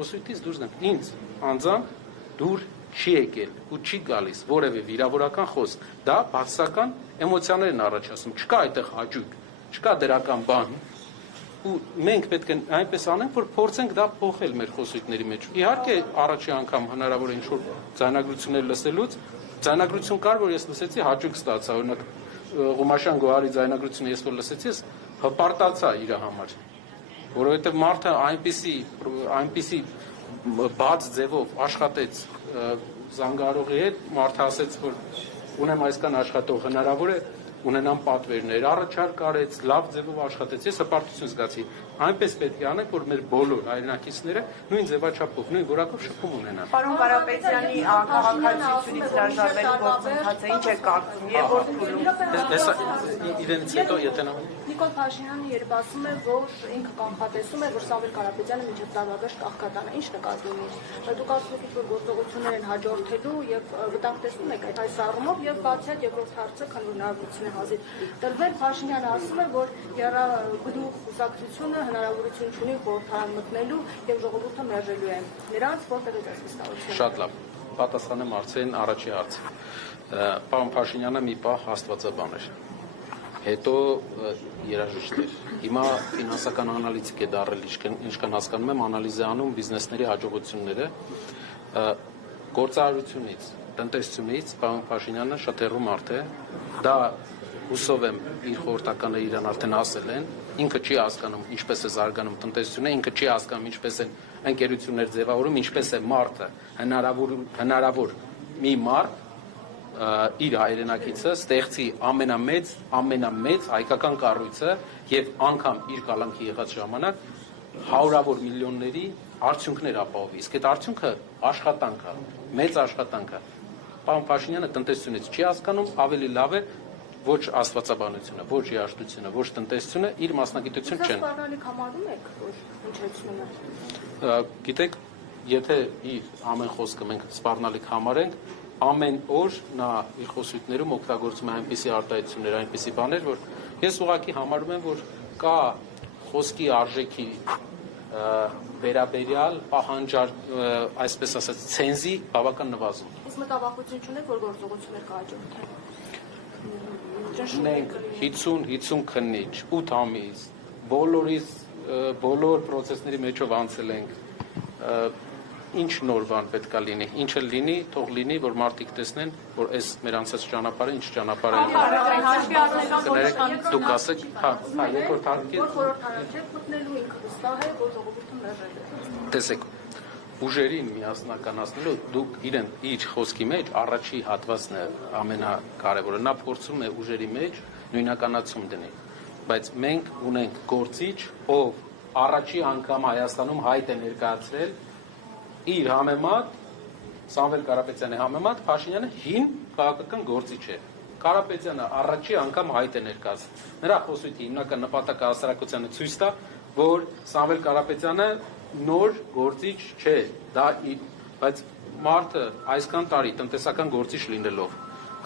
խոսույթից դուրս գանք։ Ինձ անձամբ դուր չի եկել ու չի գալիս որևէ վիրավորական խոսք։ Դա բացասական էմոցիաներ են առաջացնում։ Չկա այդտեղ հաճույք, չկա դրական բան։ Ու մենք պետք է այնպես անենք, որ փորձենք դա փոխել մեր խոսույթների մեջ։ Իհարկե, առաջի անգամ հնարավոր է ինչ-որ ձայնագրություններ լսելուց, ձայնագրություն կար, որ ես լսեցի, հաճույք ստացա, օրինակ Ղումաշյան Գոհարի ձայնագրությունը ես որ լսեցի, հպարտացա իր համար, որովհետև մարդը այնպիսի բաց ձևով աշխատեց զանգարողի հետ, մարդը ասեց, որ ունեմ այսքան աշխատող, հնարավոր է ունենամ պատվերներ, առաջարկ արեց, լավ ձևով աշխատեց, ես հպարտություն զգացի, այնպես պետք է անենք, որ մեր բոլոր հայրենակիցները նույն ձևաչափով, նույն որակով շփում ունենան։ Պարոն Կարապետյանի քաղաքացիությունից հրաժարվելու գործընթացը ինչ է կարծում եւ որ փուլում։ Իրենից հետո եթե նա Նիկոլ Փաշինյանը երբ ասում է, որ ինքը կանխատեսում է, որ Սամվել Կարապետյանը մինչև տարվա վերջ կաղքատանա, ինչ նկատի ունի։ Դուք ասում եք, որ գործողություններ են հաջորդելու եւ վտանգ տեսնում եք այս առումով եւ բացի այդ երկրորդ հարցը քննարկություն է հազիվ տրվել։ Փաշինյանը ասում է, որ գլուխ կուսակցությունը հնարավորություն ունի խորհրդարան մտնելու եւ ժողովուրդը մերժելու է նրանց, որտեղ է այս վստահությունը։ Շատ լավ։ Պատասխանեմ արդեն առաջի հարցին։ Պարոն Փաշինյանը մի պահ աստվածաբան էր, հետո երաժիշտ էր, հիմա ֆինանսական անալիտիկ է դառել, ինչքան հասկանում եմ, անալիզ է անում բիզնեսների հաջողությունները, գործարարությունից, տնտեսությունից, պարոն Փաշինյանը շատ հեռու մարդ է, դա հուսով եմ իր խորհրդականը իրան արդեն ասել են, ինքը չի հասկանում ինչպես է զարգանում տնտեսությունը, ինքը չի հասկանում ինչպես են ընկերություններ ձևավորում, ինչպես է մարդը հնարավոր մի մարդ իր հայրենակիցը ստեղծի ամենամեծ հայկական կառույցը եւ անգամ իր կալանքի եղած ժամանակ հարյուրավոր միլիոնների արդյունքներ ապահովի։ Իսկ այդ արդյունքը աշխատանք է, մեծ աշխատանք է։ Պարոն Փաշինյանը տնտեսությունից չի հասկանում, ավելի լավ է ոչ աստվածաբանությունը, ոչ երաժշտությունը, ոչ տնտեսությունը իր մասնագիտություն չեն։ Սպառնալիք համարում եք, որ հնչեցնում է։ Գիտեք, եթե իր ամեն խոսքը մենք սպառնալիք համարենք, ամեն օր նա իր խոսույթներում օգտագործում է այնպիսի արտահայտություններ, այնպիսի բաներ, որ ես ուղղակի համարում եմ, որ կա խոսքի արժեքի վերաբերյալ պահանջար, այսպես ասած, ցենզի բավական նվազում։ Իսկ մտավախություն չունեք, որ գործողություններ կհաջորդեն։ Ունենք 50 քննիչ, 8 ամիս, բոլոր պրոցեսների մեջով անցել ենք, ինչ նոր բան պետք է լինի, ինչը լինի, թող լինի, որ մարդիկ տեսնեն, որ այս մեր անցած ճանապարհը ինչ ճանապարհ է։ Դուք ասեք, երկրորդ հարկի մտնելու ինքը վստահ է, որ ժողովուրդը մերժել է։ Տեսեք, ուժերին միասնականացնելու դուք իր խոսքի մեջ առաջի հատվածն է ամենակարևորը, նա փորձում է ուժերի մեջ նույնականացում դնել, բայց մենք ունենք գործիչ, ով առաջի անգամ Հայաստանում հայտ է ներկայացրել իր համեմատ, Սամվել Կարապետյանի համեմատ, Փաշինյանը հին քաղաքական գործիչ է։ Կարապետյանը առաջի անգամ հայտ է ներկայացրել։ Նրա խոսույթի հիմնական նպատակը հասարակությանը ցույց տա, որ Սամվել Կարապետյանը նոր գործիչ չէ, բայց մարդը այսքան տարի տնտեսական գործիչ լինելով,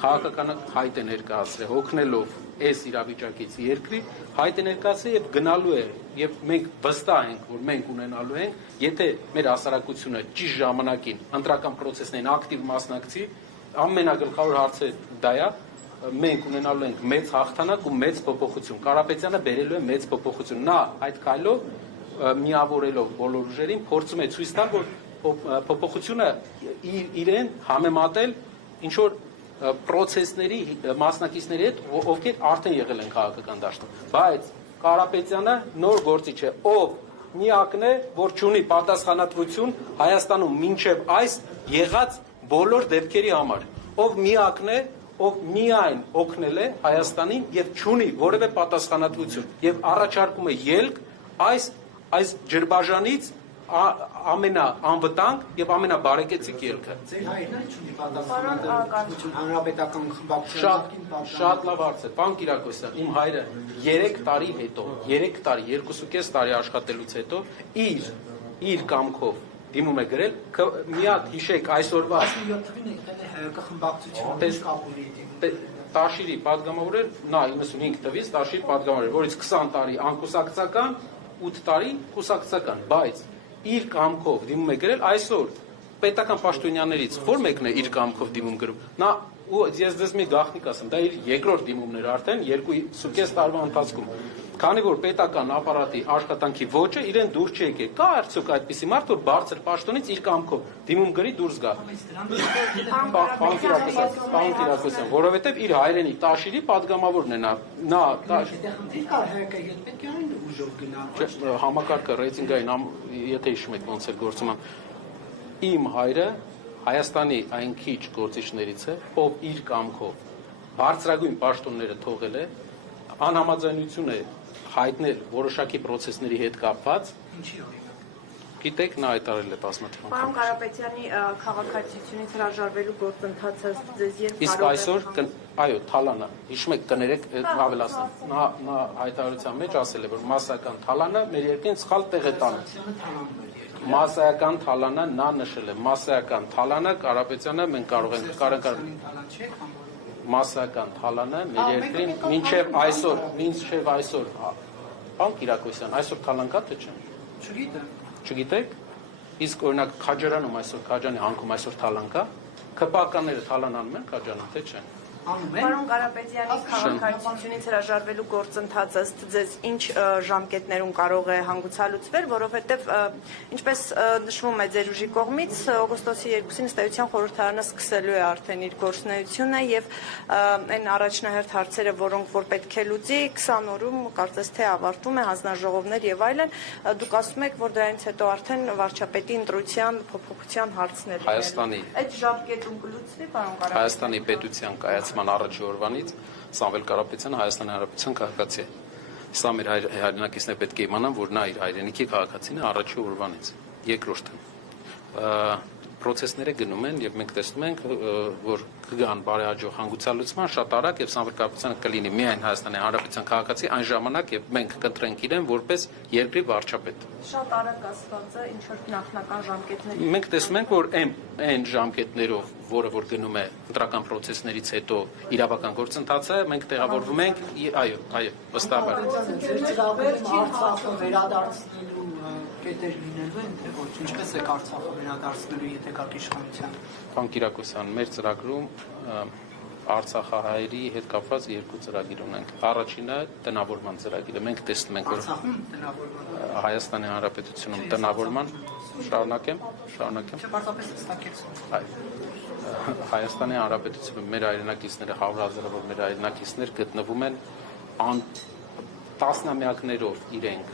քաղաքական հայտ է ներկայացրել, հոգնելով այս իրավիճակից երկրի, հայտ է ներկայացրել եւ գնալու է, եւ մենք վստահ ենք, որ մենք ունենալու ենք, եթե մեր հասարակությունը ճիշտ ժամանակին ընտրական պրոցեսներին ակտիվ մասնակցի, ամենագլխավոր հարցը դա է, մենք ունենալու ենք մեծ հաղթանակ ու մեծ փոփոխություն։ Կարապետյանը բերելու է մեծ փոփոխություն։ Նա այդ քայլով միավորելով բոլոր ուժերին փորձում է ցույց տալ, որ փոփոխությունը իրեն համեմատել ինչ որ պրոցեսների մասնակիցների հետ, ովքեր արդեն եղել են քաղաքական դաշտում, բայց Կարապետյանը նոր գործիչ է, ով միակն է, որ չունի պատասխանատվություն Հայաստանում մինչև այս եղած բոլոր դեպքերի համար, ով միակն է, ով միայն օգնել է Հայաստանին եւ չունի որևէ պատասխանատվություն եւ առաջարկում է ելք այս ջրբաժանից ամենաանվտանգ եւ ամենաբարեկեցիկ ելքը։ Ձեր հայրն էլ չունի պատասխանատվություն հանրապետական խմբակցության շատ լավ հարց է, պարոն Կիրակոսյան, իմ հայրը 3 տարի հետո, 3 տարի, 2.5 տարի աշխատելուց հետո իր կամքով դիմում է գրել, մի հատ հիշեք այսօրվա 17 թվին եկել է ՀՀԿ խմբակցություն Տաշիրի падգամավոր էր, նա 95 թվից Տաշիրի падգամավոր էր, որից 20 տարի անկուսակցական, 8 տարի կուսակցական, բայց իր կամքով դիմում է գրել, այսօր պետական պաշտոնյաներից ո՞ր մեկն է իր կամքով դիմում գրում։ Նա ու ես դες մի գաղտնիք ասեմ, դա իր երկրորդ դիմումն էր արդեն 2.5 տարվա ընթացքում։ Քանի որ պետական ապարատի աշխատանքի ոճը իրեն դուրս չի եկել։ Կա արդյոք այդպիսի մարդ, որ բարձր պաշտոնից իր կամքով դիմում գրի դուրս գա։ Պարոն Կիրակոսյան, որովհետև իր հայրենի Տաշիրի падգամավորն է նա համակարգը ռեյտինգային, եթե հիշում եք ոնց էր գործում, իմ հայրը Հայաստանի այն քիչ գործիչներից է, ով իր կամքով բարձրագույն պաշտոնները թողել է, անհամաձայնություն է հայտնել որոշակի process-ների հետ կապված։ Ինչի օրինակ։ Գիտեք, նա հայտարարել է բազմաթիվ անգամ։ Պարոն Կարապետյանի քաղաքացիությունից հրաժարվելու գործընթացը ձեզ երբ Իսկ այսօր, այո, Թալանը, հիշում եք, կներեք ավելացան։ Նա հայտարարության մեջ ասել է, որ մասսայական Թալանը մեր երկրին սխալ տեղ է տանում։ Մասսայական Թալանը նա նշել է, մասսայական Թալանը Կարապետյանը մենք կարող ենք Մասսայական Թալանը մեր երկրին մինչև այսօր Պարոն Կիրակոսյան, այսօր Թալան կա թե չէ։ Չգիտեմ։ Չգիտեք։ Իսկ օրինակ Քաջարանում այսօր Քաջանի հանքում այսօր Թալան կա։ ԿՊԱ-կանները Թալան անում են Քաջանում թե չէ։ Պարոն Կարապետյանի քաղաքացիությունից հրաժարվելու գործընթացը ըստ ձեզ ինչ ժամկետներում կարող է հանգուցալուծվել, որովհետև ինչպես նշվում է ձեր ուժի կողմից, օգոստոսի 2-ին ըստ էության խորհրդարանը սկսելու է արդեն իր գործունեությունը եւ այն առաջնահերթ հարցերը, որոնք որ պետք է լուծի 20 օրում կարծես թե ավարտում է հանձնաժողովներ եւ այլն, դուք ասում եք, որ դրանից հետո արդեն վարչապետի ընտրության փոփոխության հարցներ Հայաստանի այդ ժամկետում կլուծվի, պարոն Կարապետյան։ Հայաստանի պետության կայացման առաջի օրվանից Սամվել Կարապետյանը Հայաստանի Հանրապետության քաղաքացի է։ Սա մեր հայրենակիցները պետք է իմանան, որ նա իր հայրենիքի քաղաքացին է առաջի օրվանից։ Երկրորդը process-ները գնում են եւ մենք տեսնում ենք, որ կգան բարեհաջող հանգուցալուծման շատ արագ եւ Սամվել Կարապետյանը կլինի միայն Հայաստանի Հանրապետության քաղաքացի այն ժամանակ, երբ մենք կընտրենք իրեն որպես երկրի վարչապետ։ Շատ արագ ասված է, ինչ որ նախնական ժամկետների։ Մենք տեսնում ենք, որ այն ժամկետներով, որը որ գնում է ընտրական process-ներից հետո իրավական գործընթացը, մենք տեղավորվում ենք, այո, վստահաբար։ Արցախը վերադարձնելու կետեր լինելու են, թե ոչ, ինչպես է Արցախը վերադարձնելու, եթե կա իշխանության։ Պարոն Կիրակոսյան, մեր ծրագրում Արցախահայերի հետ կապված երկու ծրագիր ունենք։ Առաջինը տնավորման ծրագիրը։ Մենք տեսնում ենք, որ Արցախում տնավորման Հայաստանի Հանրապետությունում տնավորման շարունակեմ։ Չէ, պարզապես ստակեցում։ Հայաստանի Հանրապետությունում մեր հայրենակիցները 100,000-ով մեր հայրենակիցներ գտնվում են տասնամյակներով իրենք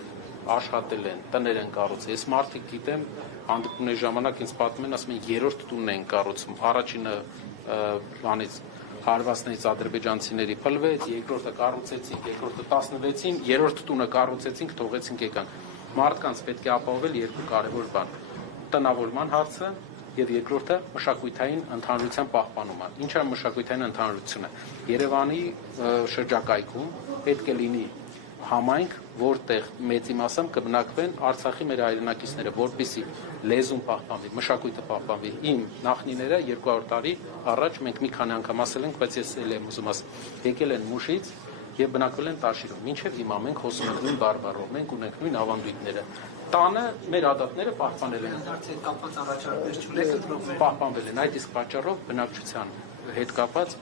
աշխատել են, տներ են կառուցել։ Ես մարդիկ գիտեմ, հանդիպումների ժամանակ ինձ պատմում են, ասում են, երրորդ տունն են կառուցում։ Առաջինը բանից հարվածներից ադրբեջանցիների փլվեց, երկրորդը կառուցեցինք, երկրորդը 16-ին, երրորդ տունը կառուցեցինք, թողեցինք եկան։ Մարդկանց պետք է ապահովել երկու կարևոր բան՝ տնավորման հարցը եւ երկրորդը մշակութային ընդհանրության պահպանումը։ Ինչ է մշակութային ընդհանրությունը։ Երևանի շրջակայքում պետք է լինի համայնք, որտեղ մեծի մասամբ կբնակվեն Արցախի մեր հայրենակիցները, որպեսզի լեզուն պահպանվի, մշակույթը պահպանվի։ Իմ նախնիները 200 տարի առաջ մենք մի քանի անգամ ասել ենք, բայց ես էլ եմ ուզում ասել, եկել են Մուշից եւ բնակվել են Տաշիրում։ Մինչեւ հիմա մենք խոսում ենք նույն բարբառով, մենք ունենք նույն ավանդույթները։ Տանը մեր ադատները պահպանել են։ Դարձել կապված առաջարկներ չունեք ընտրողներ։ Պահպանվել են, այդ իսկ պատճառով բնակչության հետ կապված,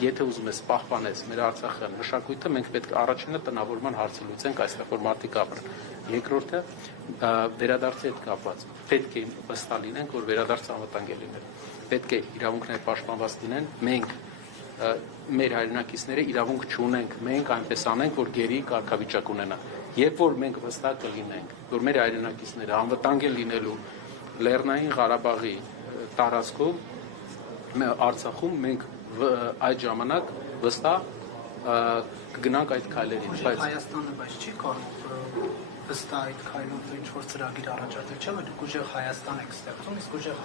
եթե ուզում ես պահպանես մեր Արցախի մշակույթը, մենք պետք է առաջինը տնավորման հարցը լուծենք այստեղ, որ մարդիկ ապրեն։ Երկրորդը վերադարձի հետ կապված, պետք է վստահ լինենք, որ վերադարձը անվտանգ է լինել։ Պետք է իրավունքները պաշտպանված լինեն, մենք մեր հայրենակիցները իրավունք չունենք, մենք այնպես անենք, որ գերի կարգավիճակ ունենա։ Երբ որ մենք վստահ կլինենք, որ մեր հայրենակիցները անվտանգ են լինելու Լեռնային Ղարաբաղի տարածքում, Արցախում մենք այդ ժամանակ վստահ կգնանք այդ քայլերին, բայց Հայաստանը բայց չի կարող վստահ այդ քայլով ինչ որ ծրագիր առաջադրել, չէ՞ որ դուք ուժեղ Հայաստան եք ստեղծում, իսկ ուժեղ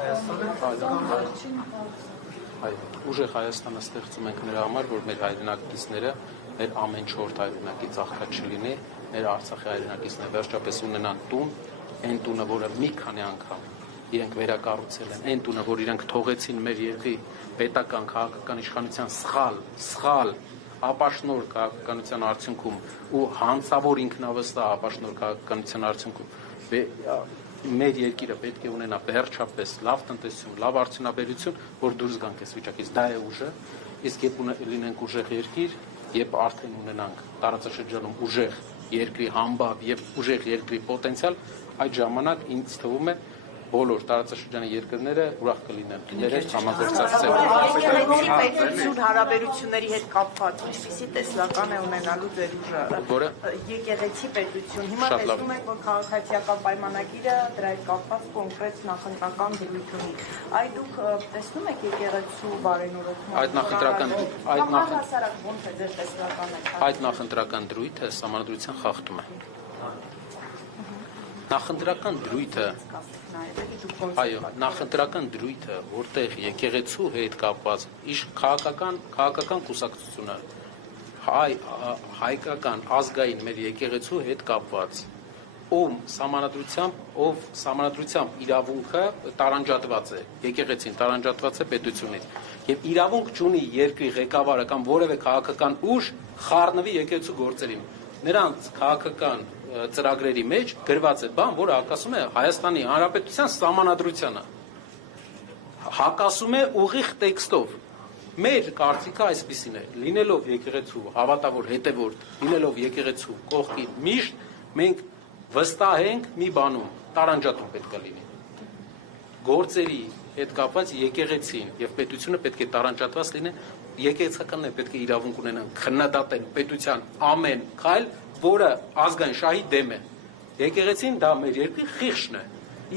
ուժեղ Հայաստանը ստեղծում ենք նրա համար, որ մեր հայրենակիցները մեր ամեն 4 հայրենակից աղքատ չլինի, մեր Արցախի հայրենակիցները վերջապես ունենան տուն, այն տունը, որը մի քանի անգամ իրենք վերակառուցել են, այն տունը, որ իրենք թողեցին մեր երկրի պետական քաղաքական իշխանության սխալ ապաշնոր քաղաքականության արդյունքում ու հանցավոր ինքնավստահ ապաշնոր քաղաքականության արդյունքում մեր երկիրը պետք է ունենա վերջապես լավ տնտեսություն, լավ արդյունաբերություն, որ դուրս գանք այս վիճակից։ Դա է ուժը, իսկ երբ լինենք ուժեղ երկիր, երբ արդեն ունենանք տարածաշրջանում ուժեղ երկրի համբավ եւ ուժեղ երկրի պոտենցիալ, այդ ժամանակ ինձ թվում է բոլոր տարածաշրջանի երկրները ուրախ կլինեն իրենց համագործակցությամբ։ Եկեղեցի պետություն հարաբերությունների հետ կապված ինչպիսի տեսլական է ունենալու ձեր ուժը։ Որը եկեղեցի պետություն։ Հիմա տեսնում ենք, որ քաղաքացիական պայմանագիրը դրա հետ կապված կոնկրետ նախընտրական դրույթ ունի։ Այդ դուք տեսնում եք եկեղեցու բարենորոգման։ Այդ ո՞նց է ձեր տեսլականը։ Այդ նախընտրական դրույթը Սահմանադրության խախտում է։ Նախընտրական դրույթը, այո, նախընտրական դրույթը, որտեղ եկեղեցու հետ կապված քաղաքական կուսակցությունը, հայկական ազգային մեր եկեղեցու հետ կապված, ով սահմանադրությամբ իրավունքը տարանջատված է, եկեղեցին տարանջատված է պետությունից, եւ իրավունք չունի երկրի ղեկավարը կամ որևէ քաղաքական ուժ խառնվի եկեղեցու գործերին։ Նրանց քաղաքական ծրագրերի մեջ գրված է բան, որը հակասում է Հայաստանի Հանրապետության սահմանադրությանը, հակասում է ուղիղ տեքստով։ Մեր կարծիքը այսպիսին է, լինելով եկեղեցու հավատավոր հետևորդ, լինելով եկեղեցու կողքի միշտ, մենք վստահ ենք մի բանում, տարանջատում պետք է լինի։ Գործերի հետ կապված եկեղեցին եւ պետությունը պետք է տարանջատված լինեն, եկեղեցականները պետք է իրավունք ունենան քննադատել պետության ամեն քայլ, որը ազգային շահի դեմ է։ Եկեղեցին դա մեր երկրի խիղճն է։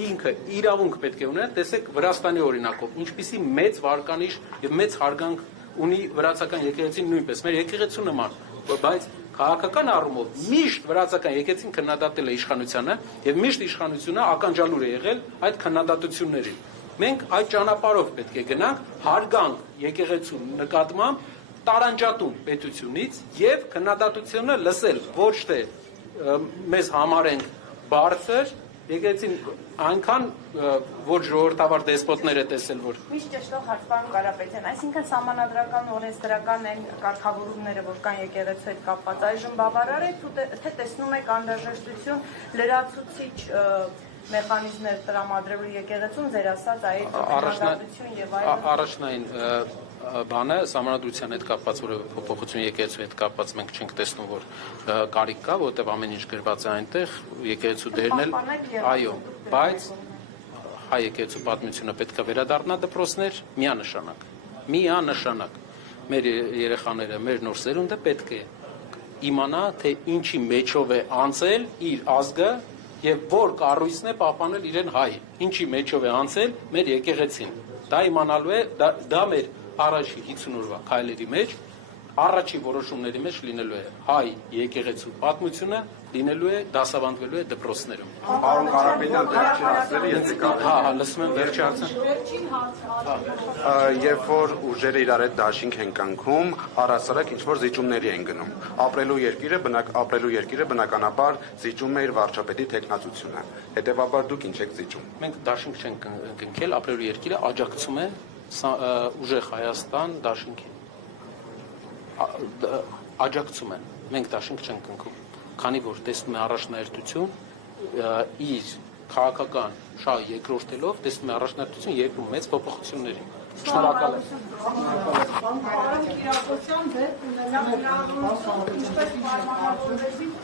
Ինքը իրավունք պետք է ունենա, տեսեք Վրաստանի օրինակով, ինչպիսի մեծ վարկանիշ եւ մեծ հարգանք ունի վրացական եկեղեցին նույնպես, մեր եկեղեցու նման, բայց քաղաքական առումով միշտ վրացական եկեղեցին քննադատել է իշխանությանը եւ միշտ իշխանությունը ականջալուր է եղել այդ քննադատություններին։ Մենք այդ ճանապարհով պետք է գնանք, հարգանք եկեղեցու նկատմամբ, տարանջատում պետությունից եւ քննադատությունը լսել, ոչ թե մեզ համարենք բարձր, եկեղեցին այնքան ոչ ժողովրդավար դեսպոտներ է տեսել, որ Միշտ ճշտող հարց պարոն Կարապետյան, այսինքն սահմանադրական օրենսդրական այն կարգավորումները, որ կան եկեղեցու հետ կապված, այժմ բավարար է, թե տեսնում եք անհրաժեշտություն լրացուցիչ մեխանիզմներ տրամադրելու եկեղեցուն, ձեր ասած այդ քննադատություն եւ այլն։ Առաջնային բանը սահմանադրության հետ կապված, որը փոփոխություն եկեղեցու հետ կապված մենք չենք տեսնում, որ կարիք կա, որտեղ ամեն ինչ գրված է այնտեղ, եկեղեցու դերն էլ, այո, բայց հայ եկեղեցու պատմությունը պետք է վերադառնա դպրոցներ միանշանակ։ Մեր երեխաները, մեր նոր սերունդը պետք է իմանա, թե ինչի մեջով է անցել իր ազգը եւ որ կառույցն է պահպանել իրեն հայ, ինչի մեջով է անցել մեր եկեղեցին։ Դա իմանալու է, դա մեր առաջի 50 օրվա քայլերի մեջ, առաջի որոշումների մեջ լինելու է հայ եկեղեցու պատմությունը, լինելու է դասավանդվելու է դպրոցներում։ Պարոն Կարապետյան, վերջին հարցերը, եթե կա։ Հա, լսում եմ վերջի հարցը։ Երբ որ ուժերը իրար հետ դաշինք են կնքում, առհասարակ ինչ որ զիջումների են գնում։ Ապրելու երկիրը բնականաբար զիջում է իր վարչապետի թեկնածությունը։ Հետևաբար դուք ինչ եք զիջում։ Մենք դաշինք չենք կնքել, ապրելու երկիրը աջակցում է ուժեղ Հայաստան դաշինքին։ Աջակցում են։ Մենք դաշինք չենք կնքում, քանի որ տեսնում է առաջնահերթություն իր քաղաքական շահը երկրորդելով, տեսնում է առաջնահերթություն երկրում մեծ փոփոխությունների։ Շնորհակալ եմ։ Պարոն Կիրակոսյան, ձեր ունենալ ինչպես պայմանավորվեցիք